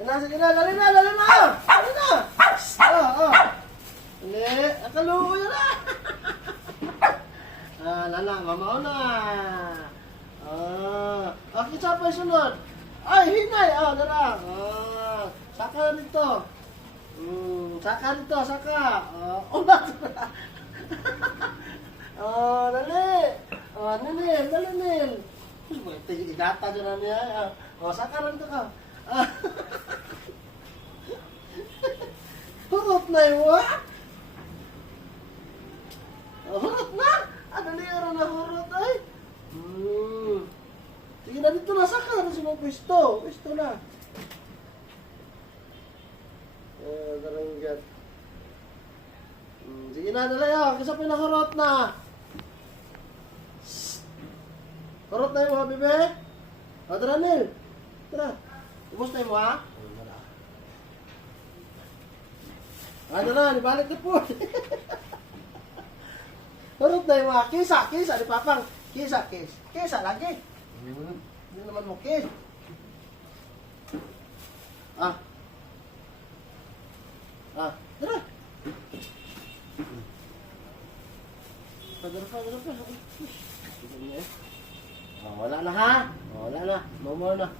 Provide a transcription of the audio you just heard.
Sige na, dali na, dali na! Dali na! Dali, akaluoy na! Lala, mamaw na! Kita pa yung sunod! Ay, hinay! Dara! Saka dito! Saka dito, saka! Dali! Nil, dali, Nil! Idata dyan na niya. Saka na dito ka! Hurot na yun, hurot na! Dali araw na hurot ay! Sige na dito na, saka na sa mga pwesto. Pwesto na. Daranggat. Sige na, dali kasi pinahurot na. Hurot na yung mga bebe. Tara, Nil. Tara. Ubus na yung mga. Tara, nibalik na po. Hurot na yung mga. Kisa, di papang. Kisa lagi. Hindi naman mo kiss. Tara. Padara. Wala na ha? Wala na. Mamaw na.